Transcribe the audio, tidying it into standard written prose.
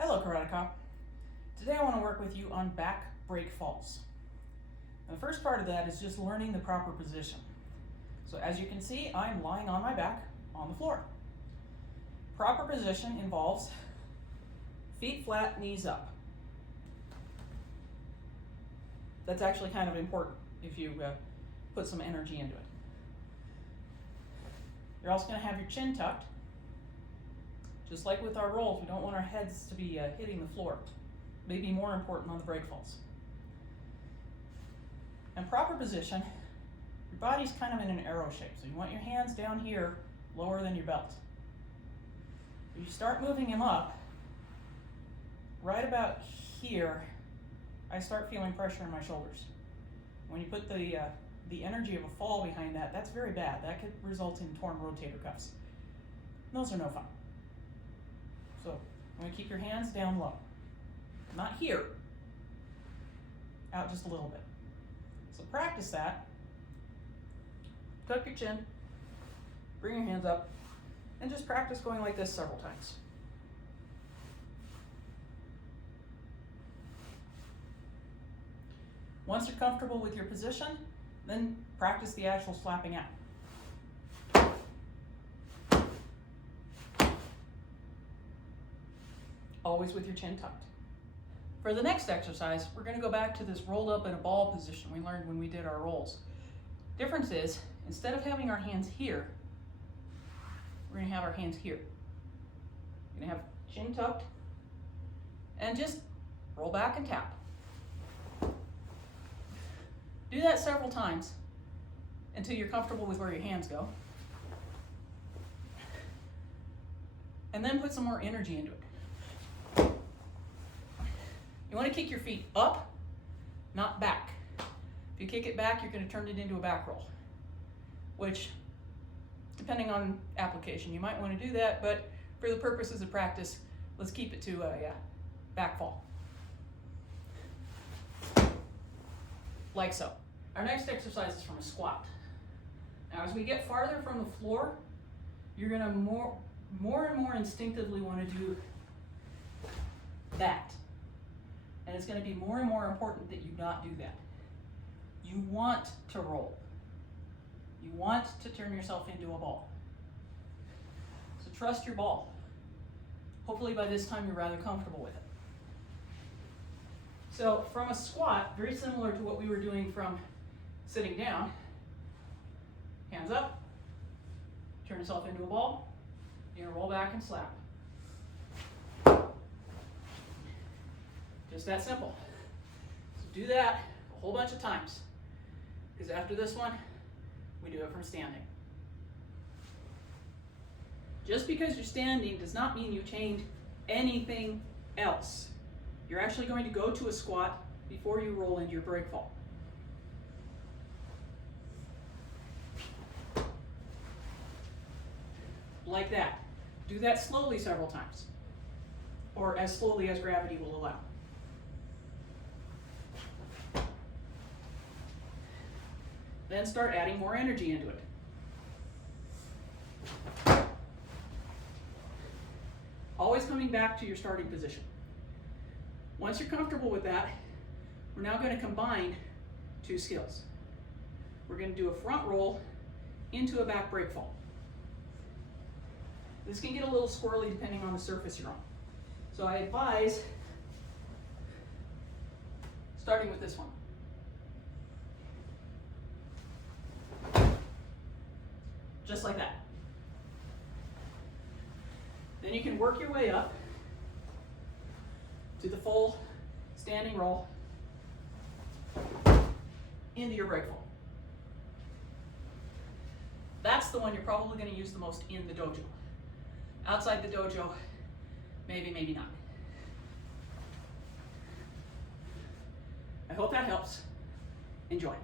Hello Karate Cop. Today I want to work with you on back break falls. And the first part of that is just learning the proper position. So as you can see, I'm lying on my back on the floor. Proper position involves feet flat, knees up. That's actually kind of important if you put some energy into it. You're also going to have your chin tucked. Just like with our rolls, we don't want our heads to be hitting the floor. Maybe more important on the break falls. And proper position, your body's kind of in an arrow shape. So you want your hands down here, lower than your belt. If you start moving them up, right about here, I start feeling pressure in my shoulders. When you put the energy of a fall behind that, that's very bad. That could result in torn rotator cuffs. Those are no fun. So I'm going to keep your hands down low. Not here. Out just a little bit. So practice that. Tuck your chin. Bring your hands up. And just practice going like this several times. Once you're comfortable with your position, then practice the actual slapping out. Always with your chin tucked. For the next exercise, we're going to go back to this rolled up in a ball position we learned when we did our rolls. Difference is, instead of having our hands here, we're going to have our hands here. We're going to have chin tucked and just roll back and tap. Do that several times until you're comfortable with where your hands go. And then put some more energy into it. You want to kick your feet up, not back. If you kick it back, you're going to turn it into a back roll, which, depending on application, you might want to do that, but for the purposes of practice, let's keep it to a back fall. Like so. Our next exercise is from a squat. Now, as we get farther from the floor, you're going to more and more instinctively want to do that. And it's going to be more and more important that you not do that. You want to roll. You want to turn yourself into a ball. So trust your ball. Hopefully by this time you're rather comfortable with it. So from a squat, very similar to what we were doing from sitting down, hands up, turn yourself into a ball, you're going to roll back and slap. Just that simple. So do that a whole bunch of times, because after this one, we do it from standing. Just because you're standing does not mean you change anything else. You're actually going to go to a squat before you roll into your break fall. Like that. Do that slowly several times, or as slowly as gravity will allow. Then start adding more energy into it. Always coming back to your starting position. Once you're comfortable with that, we're now going to combine two skills. We're going to do a front roll into a back break fall. This can get a little squirrely depending on the surface you're on. So I advise starting with this one. Just like that. Then you can work your way up to the full standing roll into your break fall. That's the one you're probably going to use the most in the dojo. Outside the dojo, maybe, maybe not. I hope that helps. Enjoy.